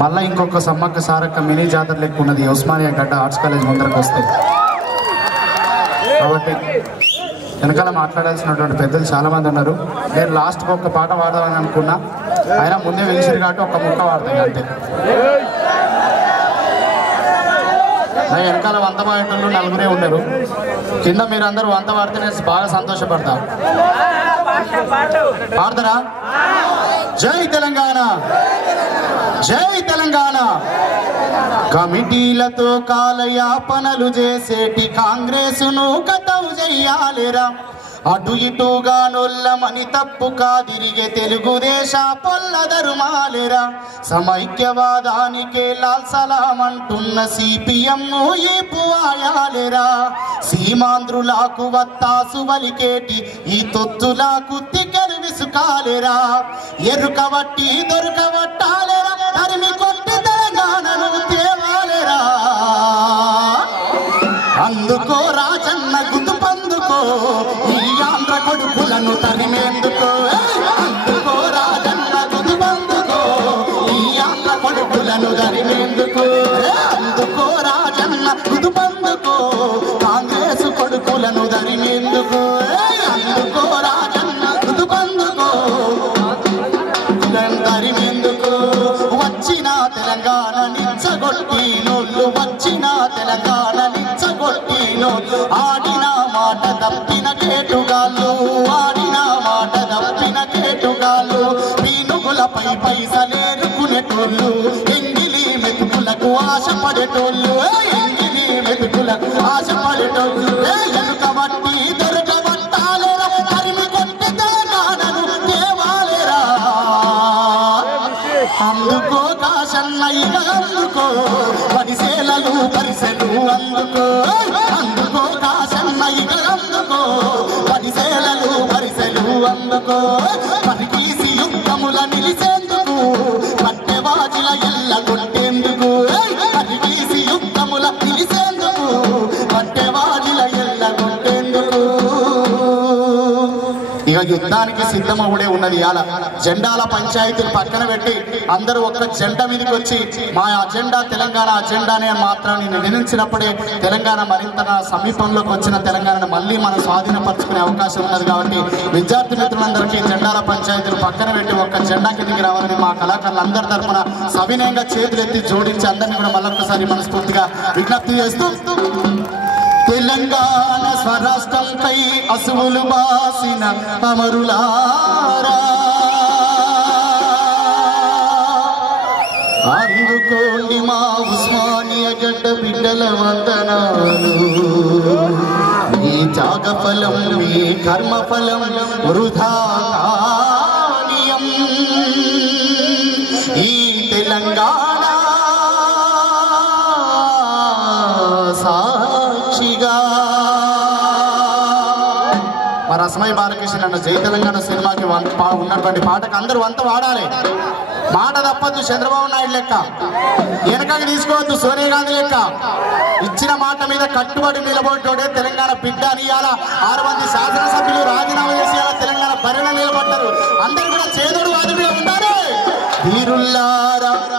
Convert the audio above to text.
మళ్ళీ ఇంకొక సమ్మక్క సారక్క మినీ జాతర లెక్క ఉన్నది ఉస్మానియా గడ్డ ఆర్ట్స్ కాలేజ్ ముందరకు వస్తే. కాబట్టి వెనకాల మాట్లాడాల్సినటువంటి పెద్దలు చాలామంది ఉన్నారు. నేను లాస్ట్కి ఒక పాట పాడదామని అనుకున్నా, అయినా ముందే వెలిసిరు కాబట్టి ఒక ముక్క పాడతాను అంతే. వెనకాల వంత పాడేటోళ్ళు నలుగురే ఉన్నారు, కింద మీరు అందరూ వంత పాడితే నేను బాగా సంతోషపడతా. పాడతారా? జై తెలంగాణ, జై తెలంగాణ. కమిటీలతో కాలయాపనలు చేసేటి కాంగ్రెసును కటవు చెయ్యాలిరా. అటు ఇటుగా నొల్లమని తప్పు కాదిరిగే తెలుగుదేశ పొల్లదరుమాలిరా. సమైక్యవాదానికే లాల్ సలాం అంటున్న సిపిఎం ఈ పువాయాలిరా. సీమాంధ్రులకు వత్తాసు వలికేటి ఈ తొత్తులకు తిక్కరు విసుకాలిరా. ఎరుకవట్టి దొరకవట్టాలిరా, తరిమి కొట్టి తెలంగాణను తేవాలిరా. అందుకో రాజన్న గుర్తు పందుకో ఈ ఆంధ్ర కొడుకులను తరిమేందుకో. అందుకో రాజన్న గుర్తు పందుకో ఈ ఆంధ్ర కొడుకులను తరిమేందుకో. అందుకో రాజన్న గుర్తు పందుకో కాంగ్రెస్ కొడుకులను తరిమేందుకో. అందుకో రాజన్న గుర్తు పందుకో తరిమేందుకో. వచ్చిన తెలంగాణ నిచ్చగొట్టినోళ్ళు, వచ్చిన తెలంగాణ నిచ్చగొట్టినోళ్ళు. ఆడిన మాట తప్పిన కేటుగాళ్ళు, ఆడిన మాట తప్పిన కేటుగాళ్ళు. పీనుగులపై పైసలేరుకునేటోళ్ళు, ఎంగిలి మెతుకులకు ఆశపడేటోళ్ళు, ఎంగిలి మెతుకులకు ఆశపడేటోళ్ళు. ఎరుకబట్టి దొరకబట్టాలేరా, తరిమి కొట్టి తెలంగాణను తేవాలేరా. అందుకో కాశన్న ఇక అందుకో పరిసేలలు పరిసెలు అందుకో. అందుకో కాశన్న ఇక అందుకో పరిసేలలు పరిసెలు అందుకో. పరిగీసి యుద్ధముల నిలిసేందుకు పట్టెవాజుల ఎల్ల కొట్టేందుకు. పరిగీసి యుద్ధముల నిలిసేందుకు పట్టెవాజుల ఎల్ల కొట్టేందుకు. ఇక యుద్ధానికి సిద్ధమవుడే ఉన్నది. ఇవాళ జెండాల పంచాయతీలు పక్కన పెట్టి అందరూ ఒక్క జెండా మీదకి వచ్చి మా అజెండా తెలంగాణ అజెండానే మాత్రాన్ని నిర్ణయించినప్పుడే తెలంగాణ మరింత సమీపంలోకి వచ్చిన తెలంగాణను మళ్ళీ మనం స్వాధీనపరచుకునే అవకాశం ఉన్నది. కాబట్టి విద్యార్థి మిత్రులందరికీ జెండాల పంచాయతీలు పక్కన పెట్టి ఒక్క జెండా కిందికి రావాలని మా కళాకారులందరి తరఫున సవినయంగా చేతులెత్తి జోడించి అందరినీ కూడా మళ్ళొక్కసారి మనస్ఫూర్తిగా విజ్ఞప్తి చేస్తూ, తెలంగాణ స్వరాష్ట్రంపై అసువులు బాసిన అమరులారా, అందుకోండి మా ఉస్మానియా గడ్డ బిడ్డల వందనాలు. మీ త్యాగఫలం మీ కర్మఫలం వృథా కానీయం. ఈ తెలంగాణ సాక్షిగా. మా రసమై బాలకృష్ణ అన్న జై తెలంగాణ సినిమాకి ఉన్నటువంటి పాటకు అందరూ వంత వాడాలి. మాట తప్పద్దు చంద్రబాబు నాయుడు లెక్క, వెనకకి తీసుకోవద్దు సోనియా గాంధీ లెక్క. ఇచ్చిన మాట మీద కట్టుబడి నిలబడ్డోడే తెలంగాణ బిడ్డ అని. ఇవాళ 6 మంది శాసనసభ్యులు రాజీనామా చేసి తెలంగాణ బరిలో నిలబడ్డారు. అందరూ కూడా చేదోడు వాదుడుగా ఉండాలి. వీరుల్లారా